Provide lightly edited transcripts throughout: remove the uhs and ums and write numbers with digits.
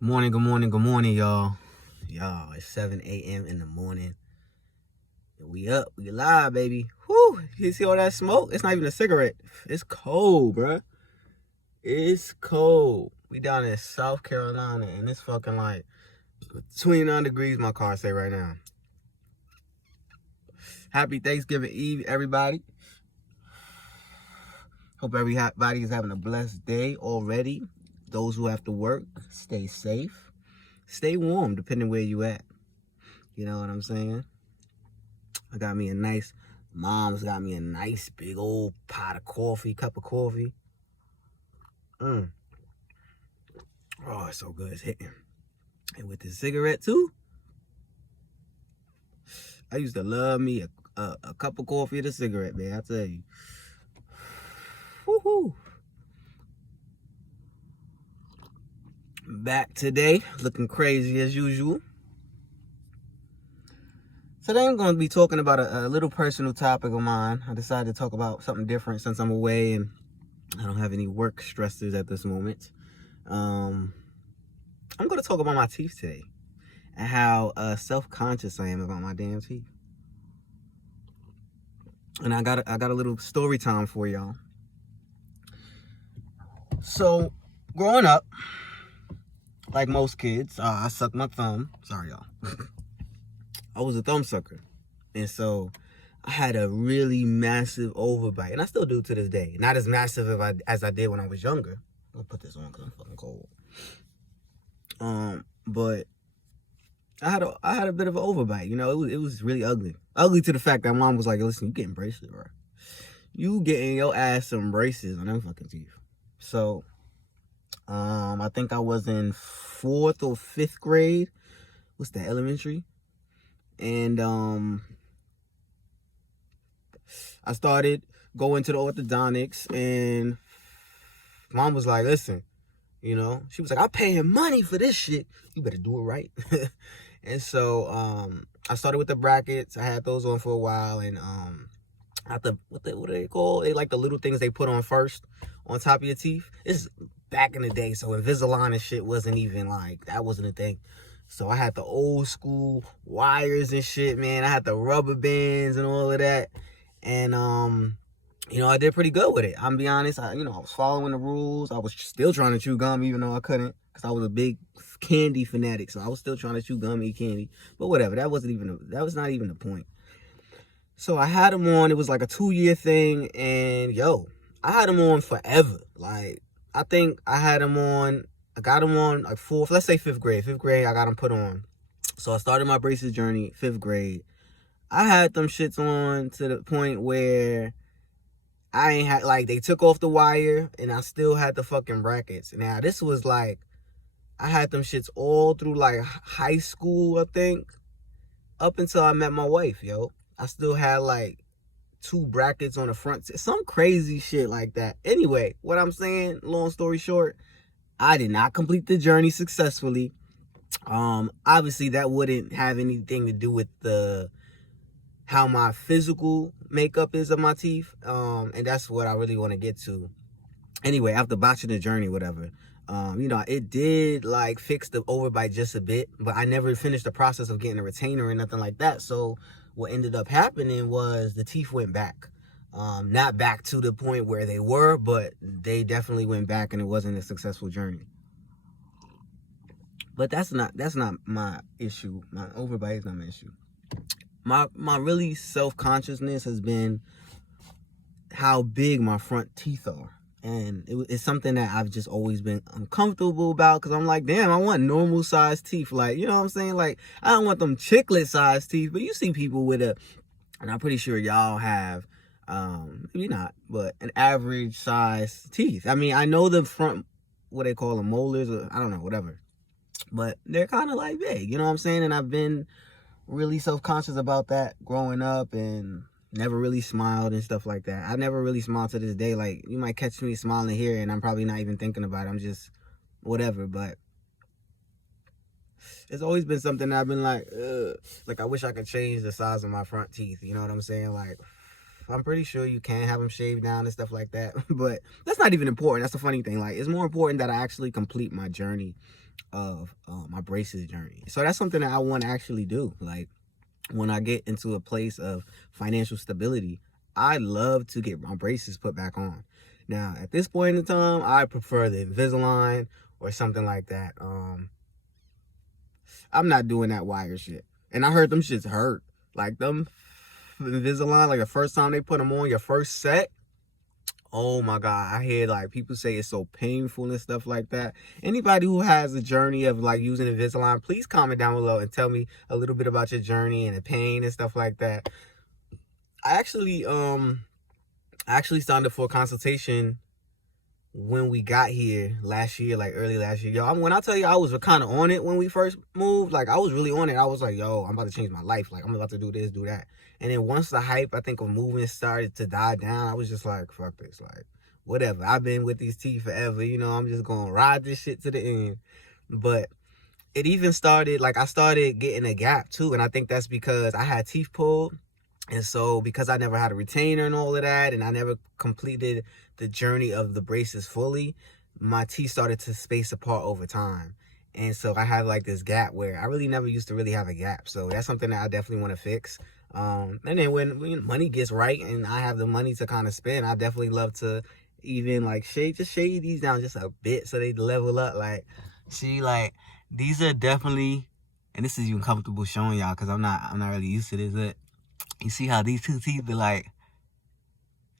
Good morning, y'all. Y'all, it's 7 a.m. in the morning. We up, we live, baby. Whoo, you see all that smoke? It's not even a cigarette. It's cold, bruh. It's cold. We down in South Carolina, and it's fucking like 29 degrees, my car say right now. Happy Thanksgiving Eve, everybody. Hope everybody is having a blessed day already. Those who have to work, stay safe. Stay warm, depending where you at. You know what I'm saying? Mom's got me a nice big old cup of coffee. Oh, it's so good, it's hitting. And with the cigarette too, I used to love me a cup of coffee and a cigarette, man, I tell you. Woohoo. Back today, looking crazy as usual. Today I'm going to be talking about a little personal topic of mine. I decided to talk about something different since I'm away and I don't have any work stressors at this moment. I'm going to talk about my teeth today and how self-conscious I am about my damn teeth. And I got a little story time for y'all. So, growing up, like most kids, I sucked my thumb. Sorry, y'all. I was a thumb sucker. And so I had a really massive overbite. And I still do to this day. Not as massive as I did when I was younger. I'll put this on because I'm fucking cold. But I had a bit of an overbite. You know, it was really ugly. Ugly to the fact that mom was like, listen, you getting braces, bro. You getting your ass some braces on them fucking teeth. So, I think I was in 4th or 5th grade. What's that, elementary? And I started going to the orthodontics, and mom was like, listen, you know, she was like, I'm paying money for this shit. You better do it right. And so I started with the brackets. I had those on for a while, and what do they call? They like the little things they put on first on top of your teeth. This is back in the day, so Invisalign and shit wasn't even like, that wasn't a thing. So I had the old school wires and shit, man. I had the rubber bands and all of that. And you know, I did pretty good with it. I'm be honest, I was following the rules. I was still trying to chew gum even though I couldn't, because I was a big candy fanatic. So I was still trying to chew gum, eat candy. But whatever, that was not even the point. So I had them on. It was like a 2-year thing, and yo, I had them on forever. Like, I think I had them on. I got them on like let's say 5th grade. 5th grade, I got them put on. So I started my braces journey 5th grade. I had them shits on to the point where I ain't had, like, they took off the wire, and I still had the fucking brackets. Now this was like, I had them shits all through like high school, I think, up until I met my wife, yo. I still had like 2 brackets on the front, some crazy shit like that. Anyway, what I'm saying, long story short, I did not complete the journey successfully. Obviously that wouldn't have anything to do with how my physical makeup is of my teeth. And that's what I really want to get to. Anyway, after botching the journey, whatever, it did like fix the overbite just a bit, but I never finished the process of getting a retainer or nothing like that. So what ended up happening was the teeth went back. Not back to the point where they were, but they definitely went back, and it wasn't a successful journey. But that's not my issue. My overbite is not my issue. My really self-consciousness has been how big my front teeth are. And it's something that I've just always been uncomfortable about, because I'm like, damn, I want normal sized teeth. Like, you know what I'm saying? Like, I don't want them chiclet sized teeth, but you see people with and I'm pretty sure y'all have, maybe not, but an average size teeth. I mean, I know the front, what they call them, molars, or I don't know, whatever. But they're kind of like big, you know what I'm saying? And I've been really self-conscious about that growing up, and never really smiled and stuff like that. I never really smiled to this day. Like, you might catch me smiling here, and I'm probably not even thinking about it. I'm just whatever. But it's always been something that I've been like, ugh. Like, I wish I could change the size of my front teeth. You know what I'm saying? Like, I'm pretty sure you can have them shaved down and stuff like that. But that's not even important. That's the funny thing. Like, it's more important that I actually complete my journey of my braces journey. So that's something that I want to actually do. Like, when I get into a place of financial stability, I love to get my braces put back on. Now, at this point in time, I prefer the Invisalign or something like that. I'm not doing that wire shit. And I heard them shits hurt. Like, them Invisalign, like the first time they put them on, your first set, oh my God, I hear like people say it's so painful and stuff like that. Anybody who has a journey of like using Invisalign, please comment down below and tell me a little bit about your journey and the pain and stuff like that. I actually signed up for a consultation when we got here last year, like early last year. Yo, when I tell you I was kind of on it when we first moved, like I was really on it. I was like, yo, I'm about to change my life. Like, I'm about to do this, do that. And then once the hype, I think, of moving started to die down, I was just like, fuck this. Like, whatever. I've been with these teeth forever. You know, I'm just going to ride this shit to the end. But it even started, like, I started getting a gap too. And I think that's because I had teeth pulled. And so because I never had a retainer and all of that, and I never completed the journey of the braces fully, my teeth started to space apart over time. And so I had like this gap where I really never used to really have a gap. So that's something that I definitely want to fix. And then when money gets right and I have the money to kind of spend, I definitely love to even like shade these down just a bit so they level up. Like, see, like, these are definitely, and this is even comfortable showing y'all because I'm not really used to this. You see how these two teeth are like,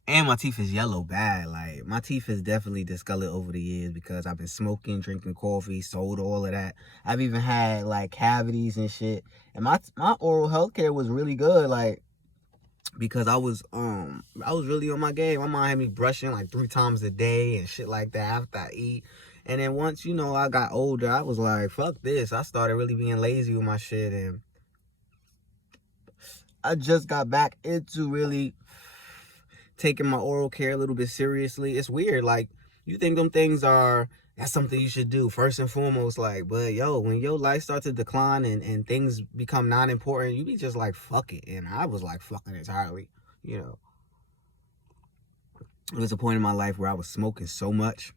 and my teeth is yellow bad. Like, my teeth is definitely discolored over the years because I've been smoking, drinking coffee, soda, all of that. I've even had like cavities and shit. And my oral health care was really good, like, because I was really on my game. My mom had me brushing like 3 times a day and shit like that after I eat. And then once, you know, I got older, I was like, fuck this. I started really being lazy with my shit, and I just got back into really taking my oral care a little bit seriously. It's weird. Like, you think them things that's something you should do first and foremost. Like, but yo, when your life starts to decline and things become non-important, you be just like, fuck it. And I was like, fucking entirely, you know. There was a point in my life where I was smoking so much.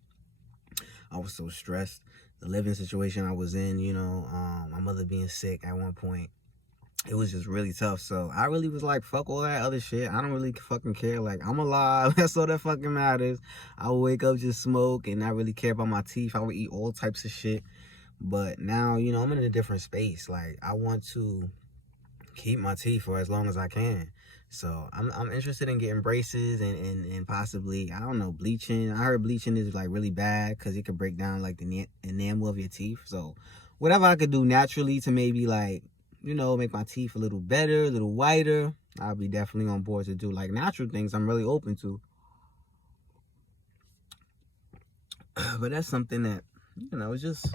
I was so stressed. The living situation I was in, you know, my mother being sick at one point, it was just really tough. So I really was like, fuck all that other shit. I don't really fucking care. Like, I'm alive. That's all that fucking matters. I would wake up, just smoke, and not really care about my teeth. I would eat all types of shit. But now, you know, I'm in a different space. Like, I want to keep my teeth for as long as I can. So I'm interested in getting braces and possibly, I don't know, bleaching. I heard bleaching is like really bad because it could break down like the enamel of your teeth. So whatever I could do naturally to maybe like, you know, make my teeth a little better, a little whiter, I'll be definitely on board to do. Like, natural things I'm really open to. But that's something that, you know, it's just,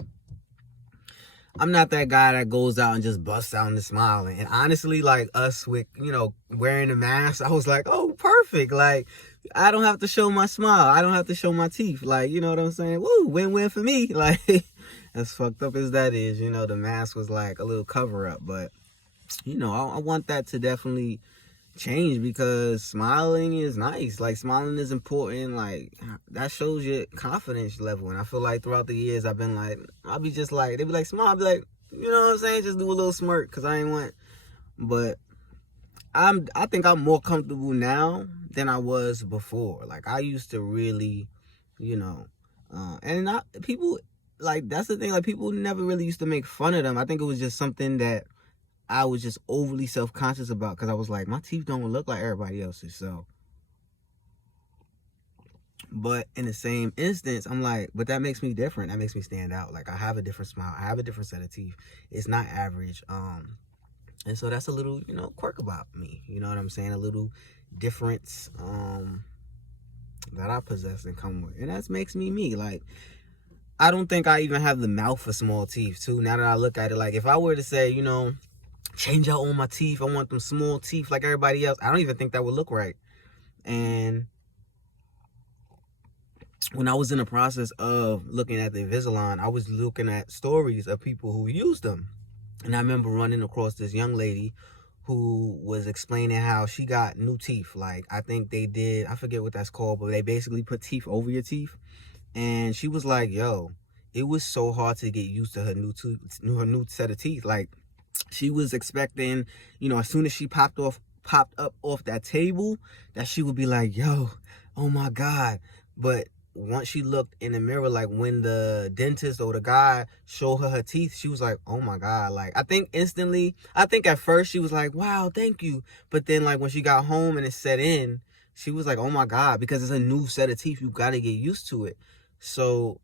I'm not that guy that goes out and just busts out and smiling. And honestly, like, us with, you know, wearing a mask, I was like, oh, perfect. Like, I don't have to show my smile. I don't have to show my teeth. Like, you know what I'm saying? Woo, win-win for me. Like, as fucked up as that is, you know, the mask was like a little cover-up. But, you know, I want that to definitely change because smiling is nice. Like, smiling is important. Like, that shows your confidence level. And I feel like throughout the years I've been like, I'll be just like, they be like, smile, I'll be like, you know what I'm saying, just do a little smirk because I ain't want. But I think I'm more comfortable now than I was before. Like, I used to really, you know, and not people, like, that's the thing, like, people never really used to make fun of them. I think it was just something that I was just overly self-conscious about because I was like, my teeth don't look like everybody else's. So, but in the same instance, I'm like, but that makes me different. That makes me stand out. Like, I have a different smile. I have a different set of teeth. It's not average. And so that's a little, you know, quirk about me. You know what I'm saying? A little difference that I possess and come with. And that makes me me. Like, I don't think I even have the mouth for small teeth, too. Now that I look at it, like, if I were to say, you know, change out all my teeth, I want them small teeth like everybody else, I don't even think that would look right. And when I was in the process of looking at the Invisalign, I was looking at stories of people who used them. And I remember running across this young lady who was explaining how she got new teeth. Like, I think they did, I forget what that's called, but they basically put teeth over your teeth. And she was like, yo, it was so hard to get used to her new set of teeth. Like, she was expecting, as soon as she popped up off that table, that she would be like, yo, oh my God. But once she looked in the mirror, like when the dentist or the guy showed her teeth, she was like, oh my God. Like, I think at first she was like, wow, thank you. But then, like, when she got home and it set in, she was like, oh my God, because it's a new set of teeth. You got to get used to it. So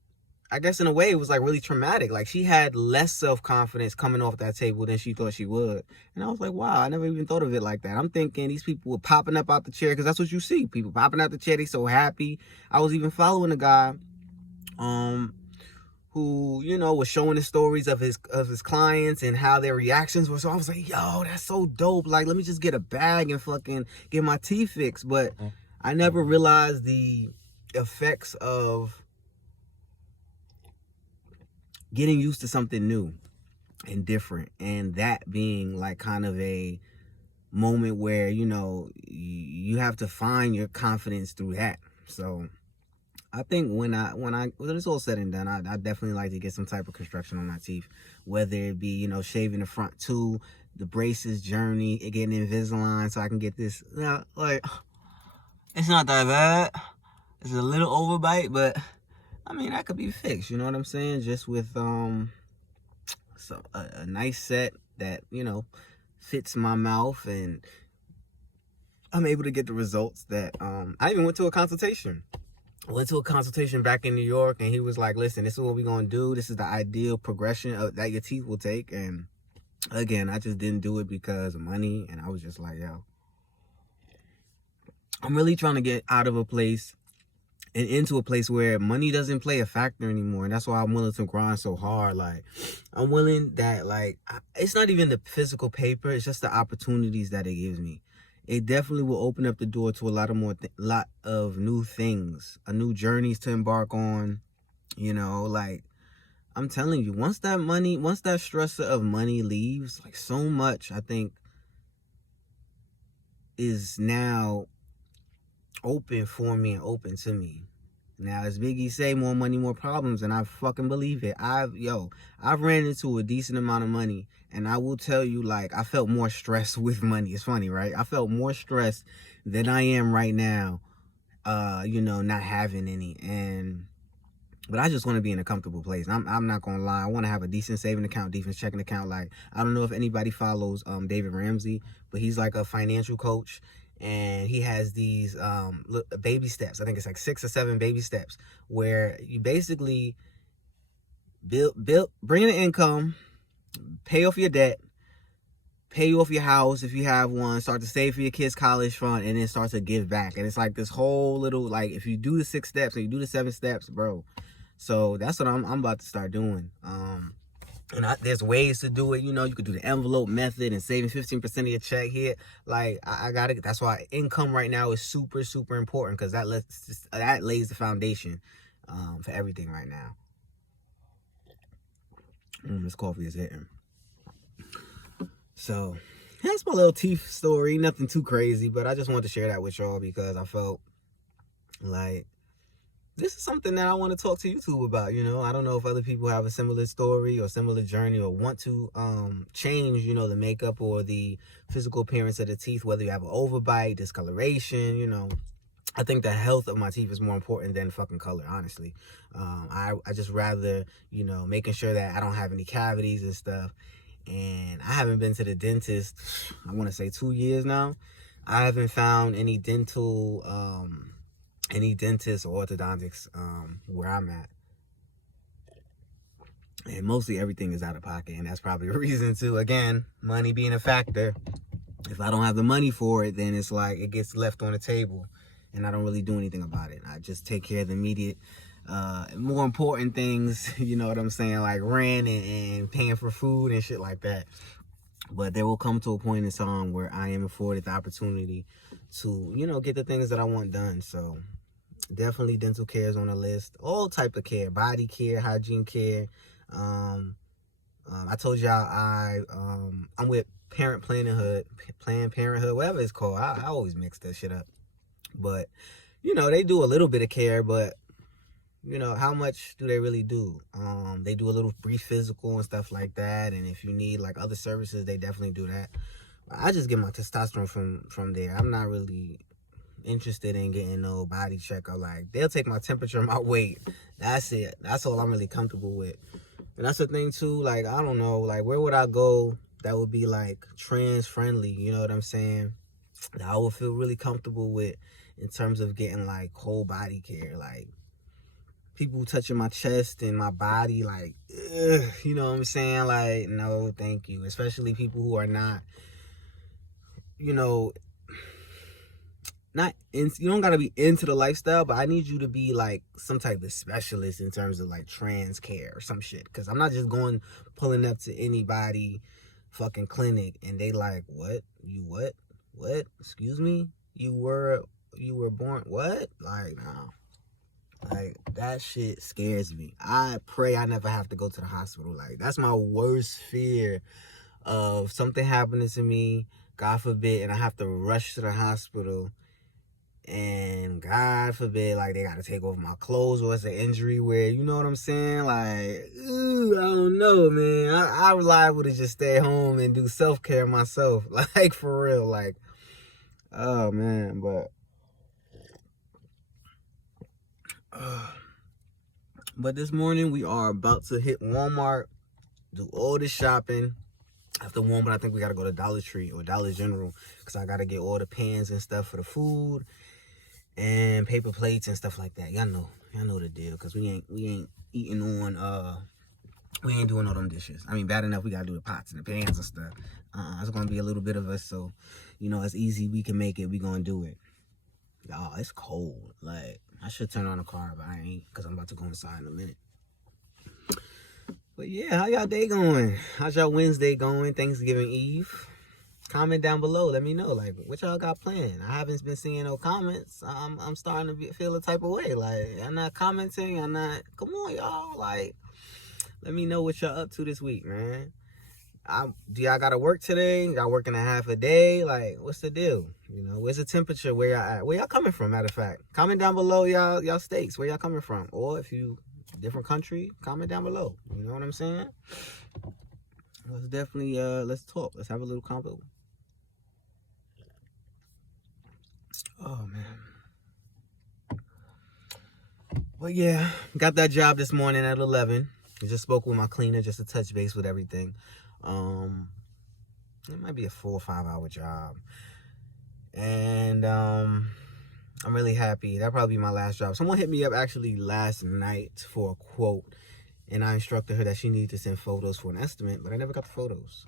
I guess in a way it was like really traumatic. Like, she had less self-confidence coming off that table than she thought she would. And I was like, wow, I never even thought of it like that. I'm thinking these people were popping up out the chair, because that's what you see. People popping out the chair, they so happy. I was even following a guy who, was showing the stories of his clients and how their reactions were. So I was like, yo, that's so dope. Like, let me just get a bag and fucking get my teeth fixed. But I never realized the effects of getting used to something new and different, and that being like kind of a moment where you have to find your confidence through that. So I think when it's all said and done, I definitely like to get some type of construction on my teeth, whether it be shaving the front two, the braces journey, getting Invisalign so I can get this. Like, it's not that bad. It's a little overbite, but I mean, that could be fixed, you know what I'm saying? Just with a nice set that, fits my mouth, and I'm able to get the results that I even went to a consultation. I went to a consultation back in New York, and he was like, listen, this is what we're going to do. This is the ideal progression that your teeth will take. And again, I just didn't do it because of money, and I was just like, yo, I'm really trying to get out of a place and into a place where money doesn't play a factor anymore. And that's why I'm willing to grind so hard. Like, I'm willing that, like, it's not even the physical paper, it's just the opportunities that it gives me. It definitely will open up the door to a lot of new things, new journeys to embark on. Like, I'm telling you, once that stressor of money leaves, like, so much, I think, is now open for me and open to me. Now, as Biggie say, more money, more problems, and I fucking believe it. I've ran into a decent amount of money, and I will tell you, like, I felt more stressed with money. It's funny, right? I felt more stressed than I am right now, not having any. But I just want to be in a comfortable place. I'm not gonna lie. I want to have a decent saving account, decent checking account. Like, I don't know if anybody follows David Ramsey, but he's like a financial coach, and he has these baby steps. I think it's like 6 or 7 baby steps where you basically bring in income, pay off your debt, pay off your house if you have one, start to save for your kids' college fund, and then start to give back. And it's like this whole little, like, if you do the 6 steps and you do the 7 steps, bro. So that's what I'm about to start doing. And there's ways to do it. You could do the envelope method and saving 15% of your check here. Like, I got it. That's why income right now is super, super important, because that lays the foundation for everything right now. This coffee is hitting. So that's my little teeth story. Nothing too crazy, but I just wanted to share that with y'all because I felt like this is something that I want to talk to YouTube about. I don't know if other people have a similar story or similar journey, or want to change, the makeup or the physical appearance of the teeth, whether you have an overbite, discoloration. I think the health of my teeth is more important than fucking color, honestly. I just rather, making sure that I don't have any cavities and stuff. And I haven't been to the dentist, I want to say 2 years now. I haven't found any dentists or orthodontics where I'm at. And mostly everything is out of pocket, and that's probably a reason too. Again, money being a factor. If I don't have the money for it, then it's like it gets left on the table, and I don't really do anything about it. I just take care of the immediate, more important things, you know what I'm saying, like rent and paying for food and shit like that. But there will come to a point in time where I am afforded the opportunity to, get the things that I want done. So definitely dental care is on the list. All type of care, body care, hygiene care. I told y'all I'm with Planned Parenthood, whatever it's called. I always mix that shit up. But, you know, they do a little bit of care, but, you know, how much do they really do? They do a little brief physical and stuff like that. And if you need like other services, they definitely do that. I just get my testosterone from there. I'm not really interested in getting no body check or like they'll take my temperature, my weight. That's it. That's all I'm really comfortable with. And that's the thing too, like I don't know, like where would I go that would be like trans friendly, you know what I'm saying, that I would feel really comfortable with in terms of getting like whole body care, like people touching my chest and my body, like ugh, you know what I'm saying, like no thank you, especially people who are not, you know, not in, you don't gotta be into the lifestyle, but I need you to be like some type of specialist in terms of like trans care or some shit. Cause I'm not just pulling up to anybody fucking clinic and they like, what? You what? Excuse me? You were born what? Like, no. Like that shit scares me. I pray I never have to go to the hospital. Like that's my worst fear, of something happening to me, God forbid, and I have to rush to the hospital. And God forbid, like, they got to take off my clothes or it's an injury where, you know what I'm saying? Like, ooh, I don't know, man. I liable to just stay home and do self-care myself. Like, for real. Like, oh, man. But this morning, we are about to hit Walmart, do all this shopping. After Walmart, I think we got to go to Dollar Tree or Dollar General because I got to get all the pans and stuff for the food. And paper plates and stuff like that. Y'all know the deal. Cause we ain't eating on we ain't doing all them dishes. I mean, bad enough we gotta do the pots and the pans and stuff. It's gonna be a little bit of us, so you know, as easy we can make it, we gonna do it. Y'all, it's cold. Like I should turn on the car, but I ain't, cause I'm about to go inside in a minute. But yeah, how y'all day going? How's y'all Wednesday going? Thanksgiving Eve. Comment down below. Let me know, like, what y'all got planned. I haven't been seeing no comments. I'm starting to feel a type of way. Like, I'm not commenting. I'm not. Come on, y'all. Like, let me know what y'all up to this week, man. Do y'all got to work today? Y'all working a half a day? Like, what's the deal? You know, where's the temperature? Where y'all at? Where y'all coming from? Matter of fact, comment down below y'all states. Where y'all coming from? Or if you different country, comment down below. You know what I'm saying? Let's definitely let's talk. Let's have a little convo. Oh man. Well, yeah, got that job this morning at 11. I just spoke with my cleaner just to touch base with everything. It might be a 4 or 5 hour job. And I'm really happy. That'll probably be my last job. Someone hit me up actually last night for a quote, and I instructed her that she needed to send photos for an estimate, but I never got the photos.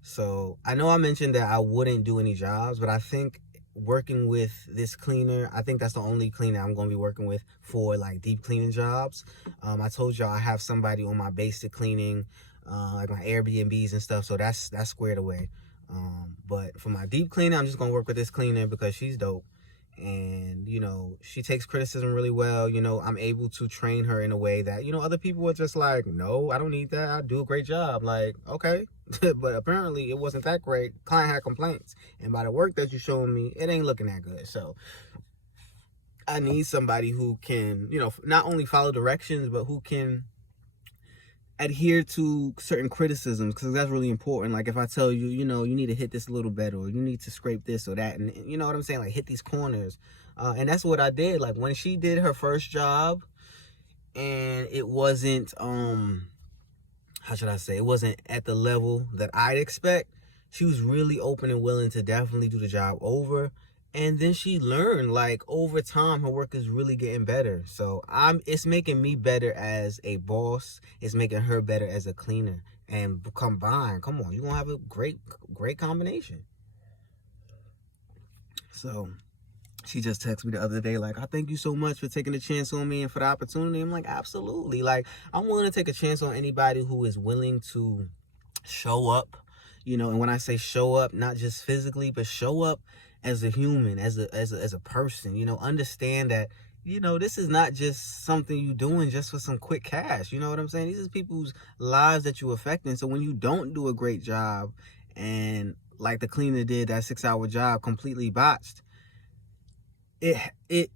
So I know I mentioned that I wouldn't do any jobs, but I think working with this cleaner, I think that's the only cleaner I'm going to be working with for like deep cleaning jobs. I told y'all I have somebody on my basic cleaning, like my Airbnbs and stuff, so that's squared away. But for my deep cleaning, I'm just going to work with this cleaner because she's dope. And, you know, she takes criticism really well. You know, I'm able to train her in a way that, you know, other people are just like, no, I don't need that. I do a great job. Like, okay. But apparently it wasn't that great. Client had complaints. And by the work that you're showing me, it ain't looking that good. So I need somebody who can, you know, not only follow directions, but who can adhere to certain criticisms, because that's really important. Like if I tell you, you know, you need to hit this a little better, or you need to scrape this or that, and you know what I'm saying, like hit these corners. And that's what I did. Like when she did her first job and it wasn't how should I say, it wasn't at the level that I'd expect, she was really open and willing to definitely do the job over. And then she learned, like, over time, her work is really getting better. So it's making me better as a boss. It's making her better as a cleaner. And combined, come on, you're going to have a great combination. So she just texted me the other day, like, I thank you so much for taking a chance on me and for the opportunity. I'm like, absolutely. Like, I'm willing to take a chance on anybody who is willing to show up. You know, and when I say show up, not just physically, but show up as a human, as a person, you know, understand that, you know, this is not just something you doing just for some quick cash. You know what I'm saying? These are people's lives that you affecting. So when you don't do a great job, and like the cleaner did that 6-hour job completely botched, it it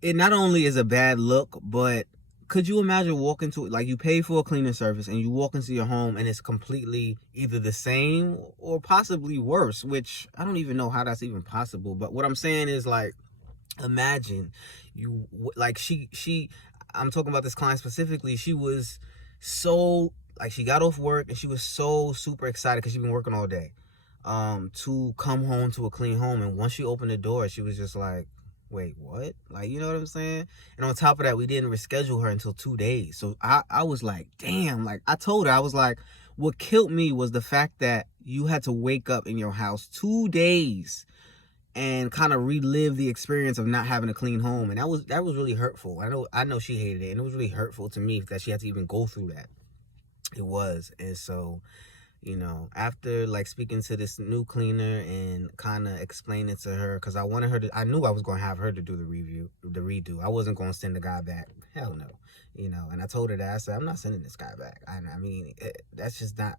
it not only is a bad look, but could you imagine walking to, like, you pay for a cleaning service and you walk into your home and it's completely either the same or possibly worse, which I don't even know how that's even possible. But what I'm saying is, like, imagine you, like, I'm talking about this client specifically. She was so, like, she got off work and she was so super excited because she'd been working all day, to come home to a clean home. And once she opened the door, she was just like, wait, what? Like, you know what I'm saying? And on top of that, we didn't reschedule her until 2 days. So I was like, damn. Like, I told her, I was like, what killed me was the fact that you had to wake up in your house 2 days and kind of relive the experience of not having a clean home. And that was really hurtful. I know she hated it, and it was really hurtful to me that she had to even go through that. It was. And so, you know, after, like, speaking to this new cleaner and kind of explaining to her, because I knew I was going to have her to do the redo. I wasn't going to send the guy back. Hell no. You know, and I told her that. I said, I'm not sending this guy back. I mean, that's just not,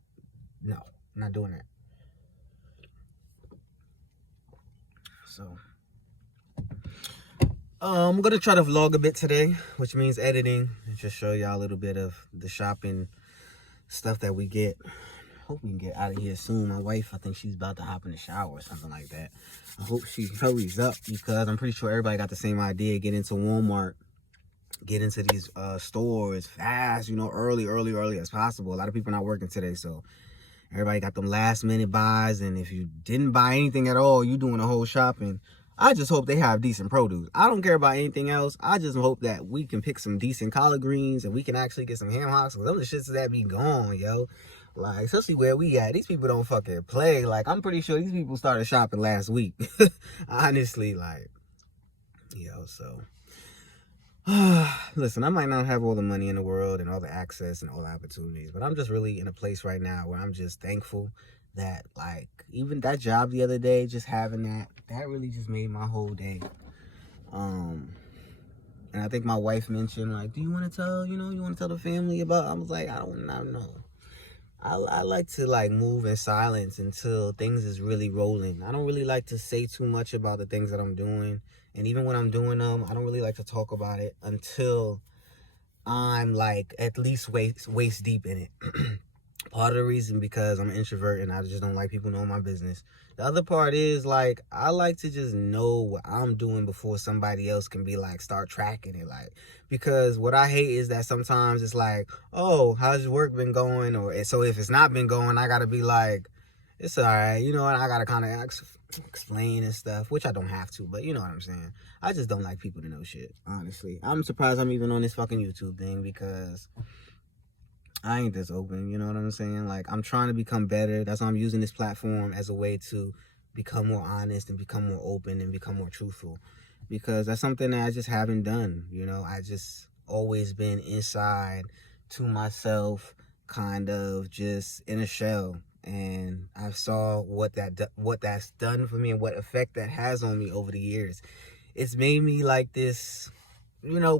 no, I'm not doing that. So, I'm going to try to vlog a bit today, which means editing, and just show y'all a little bit of the shopping stuff that we get. Hope we can get out of here soon. My wife, I think she's about to hop in the shower or something like that. I hope she hurries up, because I'm pretty sure everybody got the same idea. Get into Walmart, get into these stores fast, you know, early as possible. A lot of people not working today, so everybody got them last minute buys. And if you didn't buy anything at all, you doing the whole shopping. I just hope they have decent produce. I don't care about anything else. I just hope that we can pick some decent collard greens and we can actually get some ham hocks. Cause them the shits that be gone, yo. Like, especially where we at. These people don't fucking play. Like, I'm pretty sure these people started shopping last week. Honestly, like, yo, so. Listen, I might not have all the money in the world and all the access and all the opportunities, but I'm just really in a place right now where I'm just thankful that, like, even that job the other day, just having that really just made my whole day. And I think my wife mentioned, like, do you want to tell, you want to tell the family about, I was like, I don't know. I like to, like, move in silence until things is really rolling. I don't really like to say too much about the things that I'm doing. And even when I'm doing them, I don't really like to talk about it until I'm, like, at least waist deep in it. Part of the reason, because I'm an introvert and I just don't like people knowing my business. The other part is, like, I like to just know what I'm doing before somebody else can be like, start tracking it. Like, because what I hate is that sometimes it's like, oh, how's your work been going? Or, so if it's not been going, I gotta be like, it's all right, you know, and I gotta kind of explain and stuff, which I don't have to, but you know what I'm saying. I just don't like people to know shit, honestly. I'm surprised I'm even on this fucking YouTube thing, because I ain't this open, you know what I'm saying? Like, I'm trying to become better. That's why I'm using this platform as a way to become more honest and become more open and become more truthful, because that's something that I just haven't done. You know, I just always been inside to myself, kind of just in a shell. And I saw what that's done for me and what effect that has on me over the years. It's made me like this,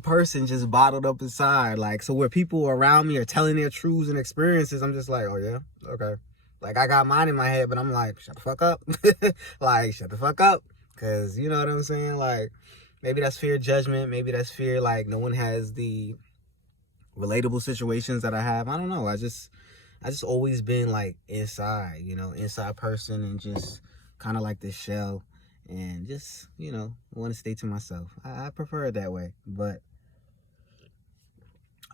person just bottled up inside. Like, so where people around me are telling their truths and experiences, I'm just like, oh yeah, okay. Like, I got mine in my head, but I'm like, shut the fuck up. Like, shut the fuck up. Cause you know what I'm saying? Like, maybe that's fear of judgment. Maybe that's fear, like, no one has the relatable situations that I have. I don't know. I just always been, like, inside, inside person, and just kind of like this shell. And just, want to stay to myself. I prefer it that way. But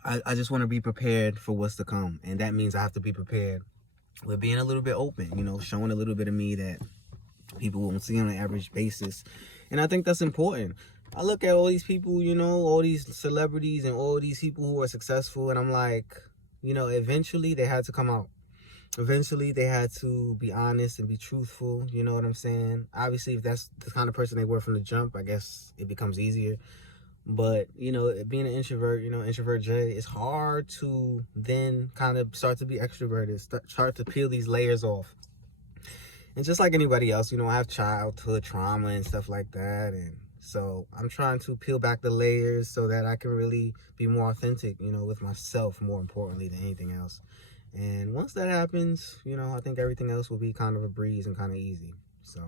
I just want to be prepared for what's to come. And that means I have to be prepared with being a little bit open, showing a little bit of me that people won't see on an average basis. And I think that's important. I look at all these people, all these celebrities and all these people who are successful, and I'm like, eventually they had to come out. Eventually they had to be honest and be truthful, you know what I'm saying? Obviously, if that's the kind of person they were from the jump, I guess it becomes easier. But, being an introvert, introvert J, it's hard to then kind of start to be extroverted, start to peel these layers off. And just like anybody else, I have childhood trauma and stuff like that. And So I'm trying to peel back the layers so that I can really be more authentic, you know, with myself, more importantly than anything else. And once that happens, you know, I think everything else will be kind of a breeze and kind of easy. So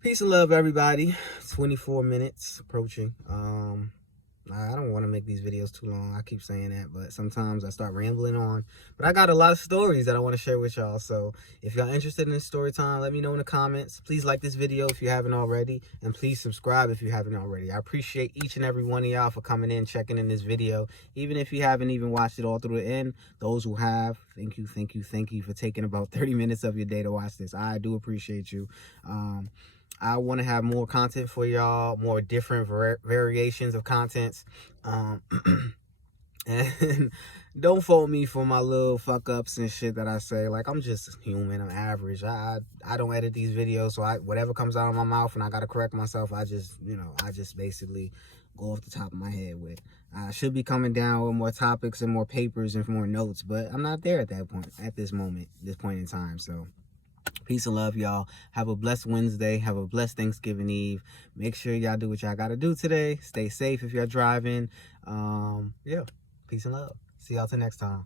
peace and love, everybody. 24 minutes approaching. I don't want to make these videos too long. I keep saying that, but sometimes I start rambling on. But I got a lot of stories that I want to share with y'all. So if y'all interested in this story time, let me know in the comments. Please like this video if you haven't already. And please subscribe if you haven't already. I appreciate each and every one of y'all for coming in, checking in this video. Even if you haven't even watched it all through the end, those who have, thank you, thank you, thank you for taking about 30 minutes of your day to watch this. I do appreciate you. I want to have more content for y'all, more different variations of contents. And don't fault me for my little fuck ups and shit that I say. Like, I'm just human. I'm average. I don't edit these videos, so whatever comes out of my mouth and I gotta correct myself, I just basically go off the top of my head with. I should be coming down with more topics and more papers and more notes, but I'm not there at that point, at this point in time. So peace and love, y'all. Have a blessed Wednesday. Have a blessed Thanksgiving Eve. Make sure y'all do what y'all gotta do today. Stay safe if you're driving. Yeah. Peace and love. See y'all till next time.